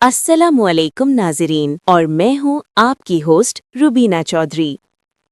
अस्सलामुअलैकुम नाज़रीन, और मैं हूँ आपकी होस्ट रुबीना चौधरी।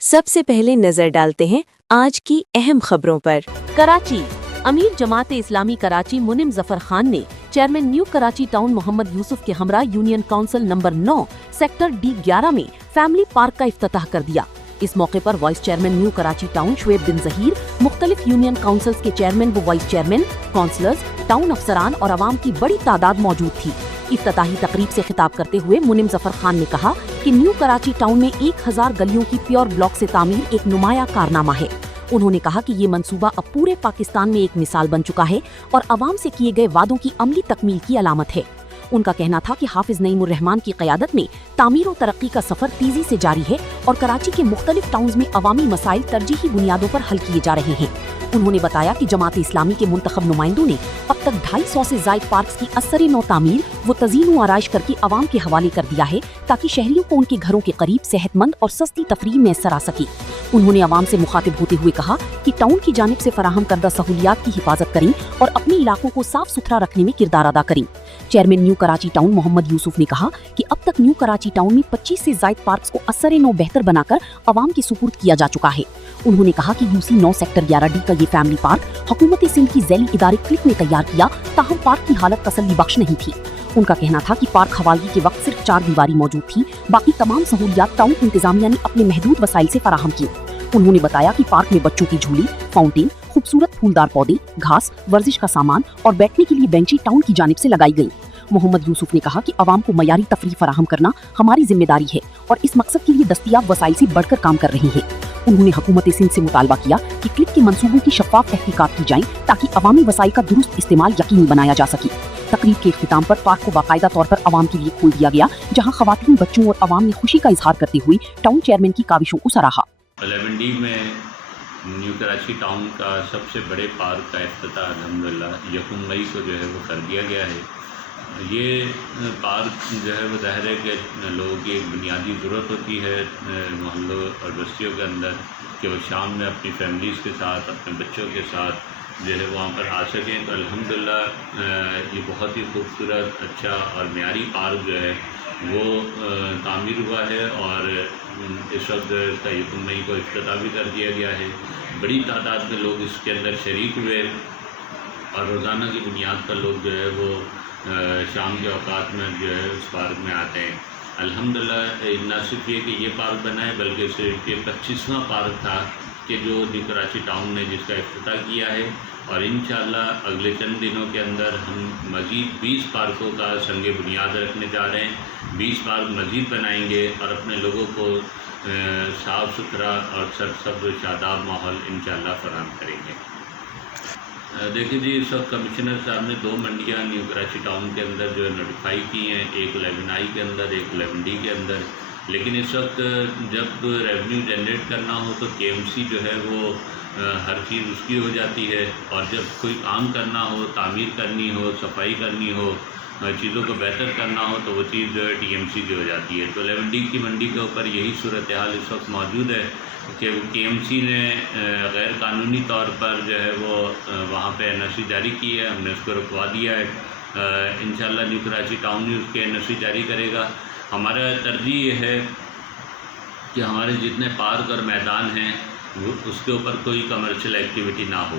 सबसे पहले नजर डालते हैं आज की अहम खबरों पर। कराची अमीर जमात इस्लामी कराची मुनिम जफर खान ने chairman new Karachi town Mohammad Yusuf के हमरा union council number 9 sector D11 में फैमिली पार्क का इफ्तिताह कर दिया। इस मौके पर vice chairman new Karachi town Shoaib bin Zaheer, मुख्तलिफ यूनियन काउंसिल्स के चेयरमैन व वाइस चेयरमैन, काउंसलर्स, टाउन अफसरान और आवाम की बड़ी तादाद मौजूद थी। इफ्तिताही तकरीब से खिताब करते हुए मुनिम जफर खान ने कहा कि न्यू कराची टाउन में 1000 गलियों की प्योर ब्लॉक से तामीर एक नुमाया कारनामा है। उन्होंने कहा कि ये मंसूबा अब पूरे पाकिस्तान में एक मिसाल बन चुका है और आवाम से किए गए वादों की अमली तकमील की अलामत है। उनका कहना था कि हाफिज नईमुर रहमान की क़यादत में तामीर और तरक्की का सफर तेजी से जारी है और कराची के मुख्तलिफ टाउन्स में अवामी मसाइल तरजीही बुनियादों पर हल किए जा रहे हैं। उन्होंने बताया कि जमात इस्लामी के मुंतखब नुमाइंदों ने अब तक 250 से ज़ायद पार्क्स की असर नौ तामीर व तज़ीन व आराइश करके अवाम के हवाले कर दिया है ताकि शहरियों को उनके घरों के करीब सेहतमंद और सस्ती तफरीह मैसर आ सके। उन्होंने अवाम से मुखातिब होते हुए कहा कि टाउन की जानिब से फराहम करदा सहूलियात की हिफाजत करें और अपने इलाकों को साफ सुथरा रखने में किरदार अदा करें। Chairman new Karachi town Mohammad Yusuf ने कहा कि अब तक न्यू कराची टाउन में 25 से ज़ायद पार्क्स को असर नौ बेहतर बनाकर अवाम के सुपुर्द किया जा चुका है। उन्होंने कहा कि UC 9 सेक्टर 11D का ये फैमिली पार्क हुकूमत सिंध की ज़ैली इदारे क्लिक ने तैयार किया, ताहम पार्क की हालत तसल्ली बख्श नहीं थी। उनका कहना था कि पार्क हवालगी के वक्त सिर्फ 4 दीवारी मौजूद थी, बाकी तमाम सहूलियात टाउन इंतजामिया ने अपने महदूद वसाइल से फराहम की। उन्होंने बताया कि पार्क में बच्चों की झूली, फाउंटेन, खूबसूरत फूलदार पौधे, घास, वर्जिश का सामान और बैठने के लिए बेंचें टाउन की जानिब से लगाई गई। मोहम्मद यूसुफ ने कहा कि अवाम को मयारी तफरीह फराहम करना हमारी जिम्मेदारी है और इस मकसद के लिए दस्तयाब वसाइल से बढ़कर काम कर रहे हैं। उन्होंने हुकूमत सिंध से मुतालबा किया कि क्लिक के मंसूबों की शफाफ तहकीकात की जाए ताकि अवामी वसाइल का दुरुस्त इस्तेमाल यकीनी बनाया जा सके। तकरीब के इख्तिताम पर पार्क को बाकायदा तौर पर अवाम के लिए खोल दिया गया, जहाँ खवातीन, बच्चों और अवाम ने खुशी का इजहार करते हुए टाउन चेयरमैन की काविशों को सराहा। 11D में न्यू कराची टाउन का सबसे बड़े पार्क का इफ्तिताह अल्हम्दुलिल्लाह 1 मई को जो है वो कर दिया गया है। ये पार्क जो है वो ज़ाहिर है कि लोगों की एक बुनियादी ज़रूरत होती है मोहल्लों और बस्तियों के अंदर कि वो शाम में अपनी फैमिलीज़ के साथ, अपने बच्चों के साथ जो है वहाँ पर आ सकें। तो अल्हम्दुलिल्लाह ये बहुत ही खूबसूरत, अच्छा और मेयारी पार्क जो है वो तामीर हुआ है और इस वक्त इसका 1 मई को इफ्तिताह भी कर दिया गया है। बड़ी तादाद में लोग इसके अंदर शरीक हुए और रोज़ाना की बुनियाद पर लोग जो है वो शाम के औकात में जो है उस पार्क में आते हैं। अल्हम्दुलिल्लाह न सिर्फ ये कि ये पार्क बना है बल्कि सिर्फ ये 25वां पार्क था कि जो न्यू कराची टाउन ने जिसका इफ्तिताह किया है और इंशाअल्लाह अगले चंद दिनों के अंदर हम मज़ीद 20 पार्कों का संगे बुनियाद रखने जा रहे हैं। 20 पार्क मज़ीद बनाएंगे और अपने लोगों को साफ़ सुथरा और सरसब्ज़ शादाब माहौल इंशाअल्लाह फराहम करेंगे। देखिए जी, इस वक्त कमिश्नर साहब ने 2 मंडियाँ न्यू कराची टाउन के अंदर जो है नोटिफाई की हैं, एक 11I के अंदर, एक 11D के अंदर। लेकिन इस वक्त जब रेवेन्यू जनरेट करना हो तो KMC जो है वो हर चीज़ उसकी हो जाती है और जब कोई काम करना हो, तामीर करनी हो, सफाई करनी हो, चीज़ों को बेहतर करना हो तो वो चीज़ जो है TMC की हो जाती है। तो 11D की मंडी के ऊपर यही सूरत हाल इस वक्त मौजूद है कि KMC ने गैर कानूनी तौर पर जो है वो वहाँ पे NOC जारी की है, हमने उसको रुकवा दिया है। इंशाअल्लाह न्यू कराची टाउन ही उसके NOC जारी करेगा। हमारा तरजीह ये है कि हमारे जितने पार्क और मैदान हैं वो उसके ऊपर कोई कमर्शियल एक्टिविटी ना हो,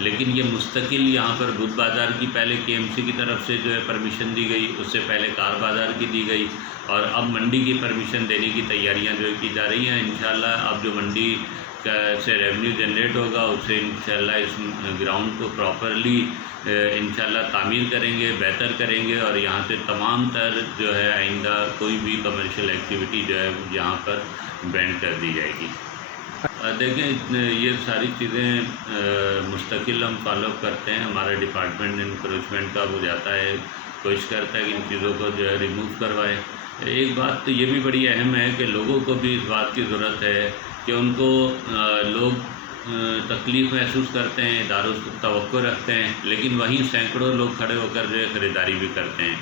लेकिन ये मुस्तकिल यहाँ पर बुध बाज़ार की पहले KMC की तरफ से जो है परमिशन दी गई, उससे पहले कार बाज़ार की दी गई और अब मंडी की परमिशन देने की तैयारियां जो की जा रही हैं। इंशाअल्लाह अब जो मंडी से रेवेन्यू जनरेट होगा उससे इंशाअल्लाह इस ग्राउंड को प्रॉपरली इंशाअल्लाह तामीर करेंगे, बेहतर करेंगे और यहाँ से तमाम तर जो है आइंदा कोई भी कमर्शियल एक्टिविटी जो है यहाँ पर बैंड कर दी जाएगी। देखें, ये सारी चीज़ें मुस्तकिल हम फॉलोअप करते हैं। हमारा डिपार्टमेंट इंक्रोचमेंट का वो जाता है, कोशिश करता है कि इन चीज़ों को जो है रिमूव करवाए। एक बात तो ये भी बड़ी अहम है कि लोगों को भी इस बात की ज़रूरत है कि उनको लोग तकलीफ़ महसूस करते हैं, इदारों से तवक्को रखते हैं, लेकिन वहीं सैकड़ों लोग खड़े होकर जो है ख़रीदारी भी करते हैं।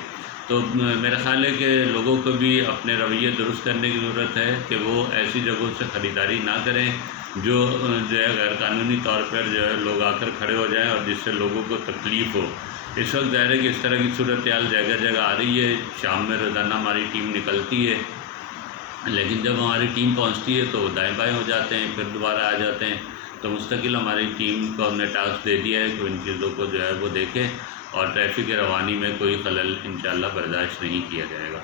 तो मेरा ख़्याल है कि लोगों को भी अपने रवैये दुरुस्त करने की ज़रूरत है कि वो ऐसी जगहों से ख़रीदारी ना करें जो है गैर कानूनी तौर पर जो है लोग आकर खड़े हो जाएं और जिससे लोगों को तकलीफ़ हो। اس وقت ظاہر ہے کہ اس طرح کی صورتحال جگہ جگہ آ رہی ہے. شام میں روزانہ ہماری ٹیم نکلتی ہے، لیکن جب ہماری ٹیم پہنچتی ہے تو دائیں بائیں ہو جاتے ہیں، پھر دوبارہ آ جاتے ہیں. تو مستقل ہماری ٹیم کو ہم نے ٹاسک دے دیا ہے کہ ان چیزوں کو جو ہے وہ دیکھیں اور ٹریفک کی روانی میں کوئی خلل انشاءاللہ برداشت نہیں کیا جائے گا.